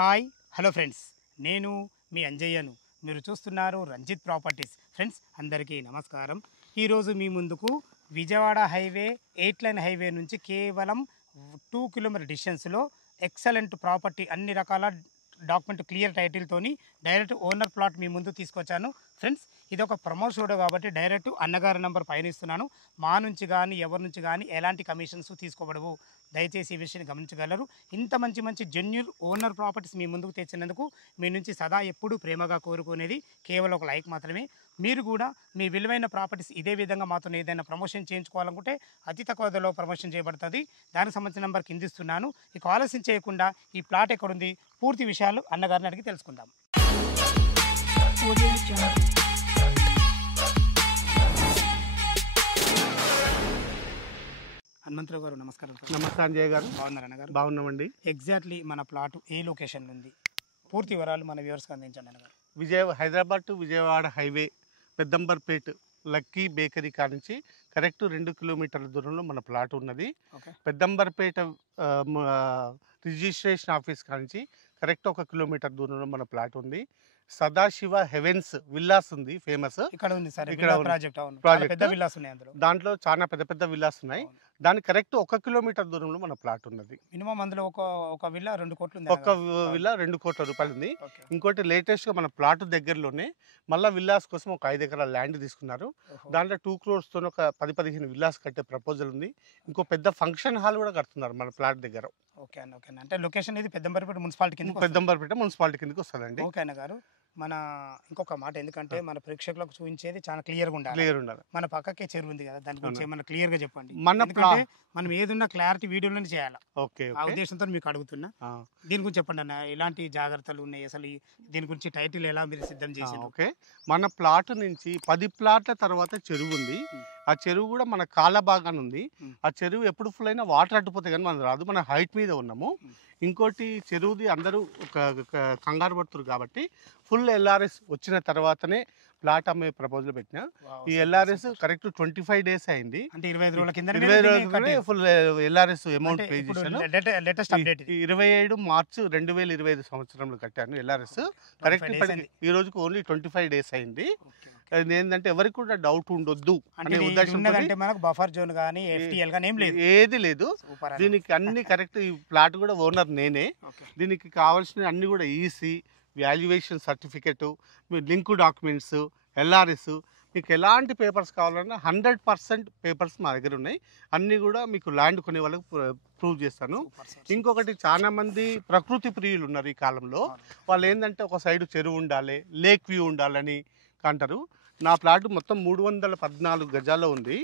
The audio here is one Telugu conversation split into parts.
హాయ్ హలో ఫ్రెండ్స్, నేను మీ అంజయ్యను. మీరు చూస్తున్నారు రంజిత్ ప్రాపర్టీస్. ఫ్రెండ్స్ అందరికీ నమస్కారం. ఈరోజు మీ ముందుకు విజయవాడ హైవే 8 లైన్ హైవే నుంచి కేవలం 2 కిలోమీటర్ డిస్టెన్స్లో ఎక్సలెంట్ ప్రాపర్టీ, అన్ని రకాల డాక్యుమెంట్ క్లియర్ టైటిల్తోని డైరెక్ట్ ఓనర్ ప్లాట్ మీ ముందు తీసుకొచ్చాను. ఫ్రెండ్స్ ఇది ఒక ప్రమోట్ షోడో కాబట్టి డైరెక్ట్ అన్నగారి నెంబర్ పైన ఇస్తున్నాను. మా నుంచి కానీ ఎవరి నుంచి కానీ ఎలాంటి కమిషన్స్ తీసుకోబడవు. దయచేసి ఈ విషయాన్ని గమనించగలరు. ఇంత మంచి మంచి జెన్యూన్ ఓనర్ ప్రాపర్టీస్ మీ ముందుకు తెచ్చినందుకు మీ నుంచి సదా ఎప్పుడూ ప్రేమగా కోరుకునేది కేవలం ఒక లైక్ మాత్రమే. మీరు కూడా మీ విలువైన ప్రాపర్టీస్ ఇదే విధంగా మాతో ఏదైనా ప్రమోషన్ చేయించుకోవాలనుకుంటే అతి తక్కువ ధరలో ప్రమోషన్ చేయబడుతుంది. దానికి సంబంధించిన నెంబర్ కింద ఇస్తున్నాను. ఇక ఆలస్యం చేయకుండా ఈ ప్లాట్ ఎక్కడుంది, పూర్తి విషయాలు అన్నగారిని అడిగి తెలుసుకుందాం. హనుమంతరావు గారు నమస్కారం. నమస్తే అంజయ్ గారు. బాగున్నారు అన్నగారు? బాగున్నామండి. ఎగ్జాక్ట్లీ మన ప్లాట్ ఏ లొకేషన్లో ఉంది, పూర్తి వివరాలు మన వ్యూవర్స్కి అందించండి అన్నగారు. Hyderabad to Vijayawada highway Peddamberpet lucky bakery కానించి కరెక్ట్ 2 కిలోమీటర్ల దూరంలో మన ప్లాట్ ఉన్నది. పెద్దంబర్పేట రిజిస్ట్రేషన్ ఆఫీస్ కానించి కరెక్ట్ 1 కిలోమీటర్ దూరంలో మన ప్లాట్ ఉంది. సదాశివ హెవెన్స్ విల్లాస్ ఉంది, ఫేమస్. ఇక్కడ ఉంది సార్, ఇక్కడ ప్రాజెక్ట్ పెద్ద విల్లాస్ ఉన్నాయి. అందులో దాంట్లో చాలా పెద్ద పెద్ద విల్లాస్ ఉన్నాయి. దానికి కరెక్ట్ 1 కిలోమీటర్ దూరంలో మన ప్లాట్ ఉన్నది. మినిమం అందులో ఒక విల్లా 2 కోట్లు ఉంది. ఒక విల్లా 2 కోట్ల రూపాయలు ఉంది. ఇంకోటి లేటెస్ట్ గా మన ప్లాట్ దగ్గరలోనే మళ్ళీ విల్లాస్ కోసం ఒక 5 ఎకరాల ల్యాండ్ తీసుకున్నారు. దాంట్లో 2 crores తో ఒక 10-15 విల్లాస్ కట్టే ప్రపోజల్ ఉంది. ఇంకో పెద్ద ఫంక్షన్ హాల్ కూడా కడుతున్నారు మన ప్లాట్ దగ్గర. ఓకే అన్న, ఓకే అంటే లొకేషన్ ఇది పెద్దంబర్పేట మున్సిపాలిటీ కింద, పెద్దంబర్పేట మున్సిపాలిటీ కిందకి వస్తుందండి. ఓకే అన్న గారు. మన ఇంకొక మాట, ఎందుకంటే మన ప్రేక్షకులకు చూపించేది చాలా క్లియర్గా ఉండాలి. మన పక్కకే చెరువు ఉంది కదా, దాని గురించి ఏమన్నా క్లియర్ గా చెప్పండి. మనం ఏదున్నా క్లారిటీ వీడియోలోనే చేయాలి. ఓకే, ఆ ఉద్దేశంతో మీకు అడుగుతున్నా. దీని గురించి చెప్పండి అన్న, ఎలాంటి జాగ్రత్తలు ఉన్నాయి, అసలు దీని గురించి టైటిల్ ఎలా మీరు సిద్ధం చేశారు? ఓకే, మన ప్లాట్ నుంచి 10 ప్లాట్ల తర్వాత చెరువు ఉంది. ఆ చెరువు కూడా మన కాళ్ళ భాగాన ఉంది. ఆ చెరువు ఎప్పుడు ఫుల్ అయినా వాటర్ అడ్డుపోతే కానీ మనం రాదు, మన హైట్ మీద ఉన్నాము. ఇంకోటి చెరువుది అందరూ కంగారు పడుతున్నారు కాబట్టి ఫుల్ ఎల్ఆర్ఎస్ వచ్చిన తర్వాతనే ప్లాట్ అమ్మే ప్రపోజల్ పెట్టినా. ఈ ఎల్ఆర్ఎస్ కరెక్ట్ 25 days అయింది. అంటే 25 రోజుల కింద ఫుల్ ఎల్ఆర్ఎస్ అమౌంట్ పే చేశాను. లేటెస్ట్ అప్డేట్ 27 మార్చి 2025 సంవత్సరంలో కట్టాను ఎల్ఆర్ఎస్. కరెక్ట్ ఈ రోజుకు ఓన్లీ 25 days అయింది. ఏంటంటే ఎవరికి కూడా డౌట్ ఉండొద్దు అనే ఉద్దేశంతో మనకు బఫర్ జోన్ కానీ ఎఫ్టీఎల్ కానీ ఏది లేదు. దీనికి అన్ని కరెక్ట్. ఈ ప్లాట్ కూడా ఓనర్ నేనే. దీనికి కావాల్సిన అన్ని కూడా ఈసీ, వాల్యుయేషన్ సర్టిఫికెట్, మీ లింక్ డాక్యుమెంట్స్, ఎల్ఆర్ఎస్, మీకు ఎలాంటి పేపర్స్ కావాలన్నా 100% పేపర్స్ మా దగ్గర ఉన్నాయి. అన్నీ కూడా మీకు ల్యాండ్ కొనే వాళ్ళకి ప్రూవ్ చేస్తాను. ఇంకొకటి, చాలా మంది ప్రకృతి ప్రియులు ఉన్నారు ఈ కాలంలో. వాళ్ళు ఏంటంటే ఒక సైడ్ చెరువు ఉండాలి, లేక్ వ్యూ ఉండాలని అంటారు. నా ప్లాట్ మొత్తం 314 గజాల్లో ఉంది.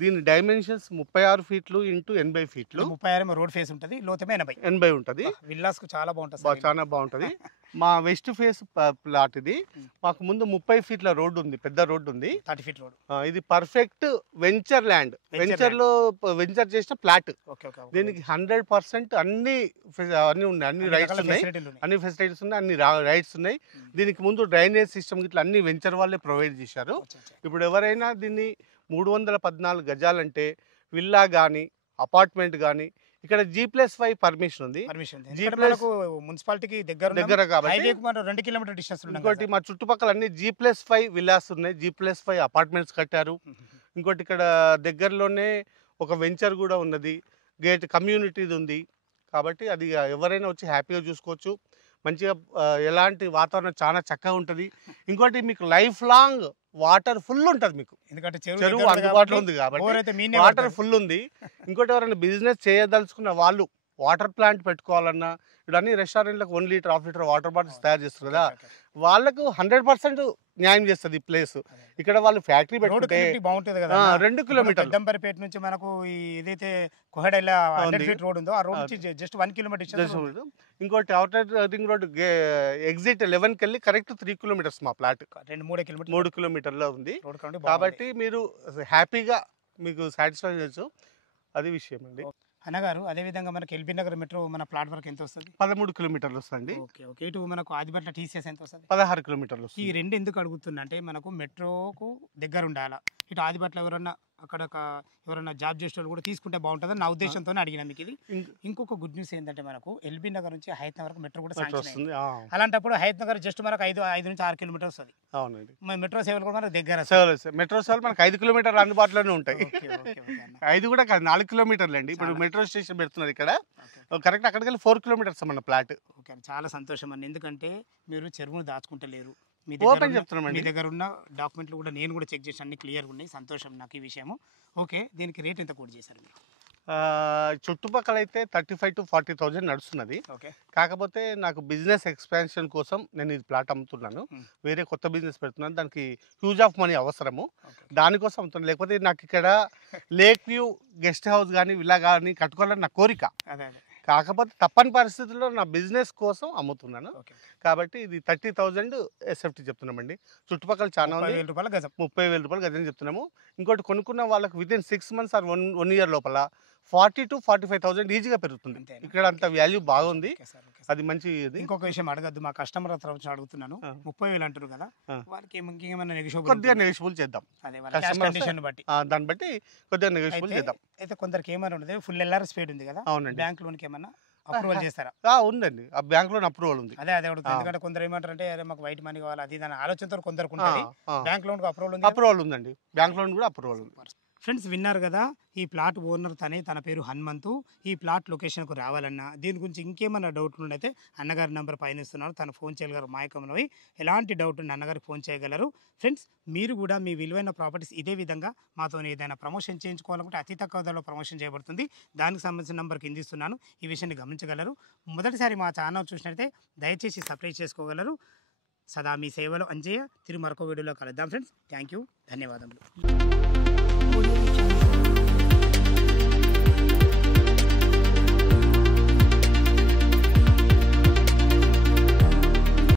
దీని డైమెన్షన్స్ 36 ఫీట్లు ఇంటూ 80 ఫీట్లు. 36 రోడ్ ఫేస్ ఉంటుంది, లోతమే 80 ఉంటుంది. విల్లాస్ కు చాలా బాగుంటుంది, చాలా బాగుంటుంది. మా వెస్ట్ ఫేస్ ప్లాట్ ఇది. మాకు ముందు 30 ఫీట్ల రోడ్డు ఉంది, పెద్ద రోడ్డు ఉంది, 30 ఫీట్ రోడ్. ఇది పర్ఫెక్ట్ వెంచర్ ల్యాండ్. వెంచర్ చేసిన ప్లాట్. దీనికి 100% అన్ని ఉన్నాయి, అన్ని రైట్స్ ఉన్నాయి, అన్ని ఫెసిలిటీస్ ఉన్నాయి, అన్ని రైట్స్ ఉన్నాయి. దీనికి ముందు డ్రైనేజ్ సిస్టమ్ ఇట్లా అన్ని వెంచర్ వాళ్ళే ప్రొవైడ్ చేశారు. ఇప్పుడు ఎవరైనా దీన్ని 314 గజాలంటే విల్లా కానీ అపార్ట్మెంట్ కానీ, ఇక్కడ G+5 పర్మిషన్ ఉంది. మున్సిపాలిటీకి దగ్గర కాబట్టి 2 కిలోమీటర్ డిస్టెన్స్. ఇంకోటి మా చుట్టుపక్కల అన్ని G+5 విల్లాస్ ఉన్నాయి, G+5 అపార్ట్మెంట్స్ కట్టారు. ఇంకోటి ఇక్కడ దగ్గరలోనే ఒక వెంచర్ కూడా ఉన్నది, గేట్ కమ్యూనిటీది ఉంది. కాబట్టి అది ఎవరైనా వచ్చి హ్యాపీగా చూసుకోవచ్చు. మంచిగా ఎలాంటి వాతావరణం చాలా చక్కగా ఉంటుంది. ఇంకోటి మీకు లైఫ్ లాంగ్ వాటర్ ఫుల్ ఉంటుంది. మీకు ఎందుకంటే చెరువు అందుబాటులో ఉంది కాబట్టి వాటర్ ఫుల్ ఉంది. ఇంకోటి ఎవరైనా బిజినెస్ చేయదలుచుకున్న వాళ్ళు వాటర్ ప్లాంట్ పెట్టుకోవాలన్నా, ఇప్పుడు అన్ని రెస్టారెంట్లకు 1 లీటర్ 1/2 లీటర్ వాటర్ బాటిల్స్ తయారు చేస్తారు కదా, వాళ్ళకు 100% న్యాయం చేస్తుంది ఈ ప్లేస్. ఇక్కడ వాళ్ళు ఫ్యాక్టరీ పెట్టుకుంటే బాగుంటుంది కదా. 2 కిలోమీటర్లు పెద్దంబర్పేట నుంచి మనకు ఏదైతే కోహెడెల్లా 100 ఫీట్ రోడ్ ఉందో ఆ రోడ్ నుంచి జస్ట్ 1 కిలోమీటర్ డిస్టెన్స్. ఇంకోటి అవుటర్ రింగ్ రోడ్ ఎగ్జిట్ 11కి వెళ్ళి కరెక్ట్ 3 కిలోమీటర్స్ మా ప్లాట్. 3 కిలోమీటర్లో ఉంది కాబట్టి మీరు హ్యాపీగా మీకు సాటిస్ఫై చేయొచ్చు. అది విషయం అండి. అన్నగారు, అదేవిధంగా మనకి ఎల్బీ నగర్ మెట్రో మన ప్లాట్ వరకు ఎంత వస్తుంది? 13 కిలోమీటర్లు వస్తుంది. Okay okay. ఇటు మనకు ఆదిబట్ల టీసీఎస్ ఎంత వస్తుంది? 16 కిలోమీటర్లు. ఈ రెండు ఎందుకు అడుగుతున్నా అంటే, మనకు మెట్రోకు దగ్గర ఉండాలా, ఇటు ఆదిబట్ల ఎవరన్నా అక్కడ ఎవరైనా జాబ్ చేసే వాళ్ళు కూడా తీసుకుంటే బాగుంటుందని నా ఉద్దేశంతోనే అడిగిన మీకు ఇది. ఇంకొక గుడ్ న్యూస్ ఏంటంటే మనకు ఎల్బీ నగర్ నుంచి హయత్ నగర్ మెట్రో కూడా శాంక్షన్ అయింది. వస్తుంది అలాంటప్పుడు హయత్ నగర్ జస్ట్ మనకు 5 నుంచి 6 కిలోమీటర్ వస్తుంది. అవునండి. మెట్రో సేవలు కూడా మనకు దగ్గర. మెట్రో సేవలు మనకు 5 కిలోమీటర్లు అందుబాటులోనే ఉంటాయి. ఓకే ఓకే ఓకే అన్న. 5 కూడా కాదు, 4 కిలోమీటర్లు అండి. ఇప్పుడు మెట్రో స్టేషన్ పెడుతున్నారు ఇక్కడ, కరెక్ట్ అక్కడికి వెళ్ళి 4 కిలోమీటర్స్ మన ప్లాట్. ఓకే చాలా సంతోషం అండి, ఎందుకంటే మీరు చెరువును దాచుకుంటలేరు. మీ ఓపెన్ దగ్గర చెప్తున్నామండి. మీ దగ్గర ఉన్న డాక్యుమెంట్లు కూడా నేను కూడా చెక్ చేసి అన్ని క్లియర్గా ఉన్నాయి. సంతోషం నాకు ఈ విషయము. ఓకే, దీనికి రేట్ ఎంత కోట్ చేశారు మీరు? చుట్టుపక్కల అయితే 35,000 to 40,000 నడుస్తున్నది. ఓకే, కాకపోతే నాకు బిజినెస్ ఎక్స్పాన్షన్ కోసం నేను ఇది ప్లాట్ అమ్ముతున్నాను. Hmm. వేరే కొత్త బిజినెస్ పెడుతున్నాను, దానికి హ్యూజ్ ఆఫ్ మనీ అవసరము, ఓకే. దానికోసం అమ్ముతున్నాను. లేకపోతే నాకు ఇక్కడ లేక్ వ్యూ గెస్ట్ హౌస్ కానీ విలా కానీ కట్టుకోవాలని నా కోరిక. అదే అదే. కాకపోతే తప్పని పరిస్థితుల్లో నా బిజినెస్ కోసం అమ్ముతున్నాను. ఓకే, కాబట్టి ఇది 30,000 ఎస్ఎఫ్టీ చెప్తున్నామండి. చుట్టుపక్కల చాలా ఉంది, 30,000 రూపాయల గజం. 30,000 రూపాయలు గదని చెప్తున్నాము. ఇంకోటి కొనుక్కున్న వాళ్ళకి వితిన్ 6 months ఆర్ 1 year లోపల 40,000 to 45,000 ఈజీగా పెరుగుతుంది. అంతేనా? ఇక్కడ అంత వాల్యూ బాగుంది, ఓకే సార్, ఓకే సార్. అది మంచి ఇది. ఇంకొక విషయం అడగద్దు, మా కస్టమర్ తరఫు అడుగుతున్నాను. 30,000 అంటారు కదా, ఆ. వాళ్ళకి ఇంకేమైనా నెగిషియబుల్? కొద్దిగా నెగోషియబుల్ చేద్దాం, అదే వాళ్ళ క్యాష్ customer కండిషన్ బట్టి. దాన్ని బట్టి కొద్దిగా నెగోషియబుల్ చేద్దాం. అయితే కొందరికి ఏమైనా ఉండదు, ఫుల్ ఎల్ఆర్ స్పీడ్ ఉంది కదా, అవునండి. బ్యాంక్ లోన్కి ఏమన్నా అప్రూవల్ చేస్తారా? ఉందండి, ఆ బ్యాంక్ లో అప్రూవల్ ఉంది. అదే అడుగుతుంది, ఎందుకంటే కొందరు ఏమంటారంటే అరే మాకు వైట్ మనీ కావాలి అది దాని ఆలోచనతో కొందరికి ఉంటుంది. బ్యాంక్ లోన్ అప్రూవల్ ఉంది. అప్రూవల్ ఉందండి, బ్యాంక్ లోన్ కూడా అప్రూవల్ ఉంది. ఫ్రెండ్స్ విన్నారు కదా, ఈ ప్లాట్ ఓనర్ తన పేరు హనుమంతు. ఈ ప్లాట్ లొకేషన్కు రావాలన్నా దీని గురించి ఇంకేమైనా డౌట్లు ఉండైతే అన్నగారి నెంబర్ పైన ఇస్తున్నారు, తను ఫోన్ చేయగలరు. మాయకంలో ఎలాంటి డౌట్ ఉండి అన్నగారికి ఫోన్ చేయగలరు. ఫ్రెండ్స్ మీరు కూడా మీ విలువైన ప్రాపర్టీస్ ఇదే విధంగా మాతో ఏదైనా ప్రమోషన్ చేయించుకోవాలనుకుంటే అతి తక్కువ ధరలో ప్రమోషన్ చేయబడుతుంది. దానికి సంబంధించిన నెంబర్ కింద ఇస్తున్నాను, ఈ విషయాన్ని గమనించగలరు. మొదటిసారి మా ఛానల్ చూసినట్లయితే దయచేసి సబ్స్క్రైబ్ చేసుకోగలరు. సదా మీ సేవలో అంజయ్య. తిరిగి మరొక వీడియోలో కలుద్దాం ఫ్రెండ్స్. థ్యాంక్ యూ, ధన్యవాదములు.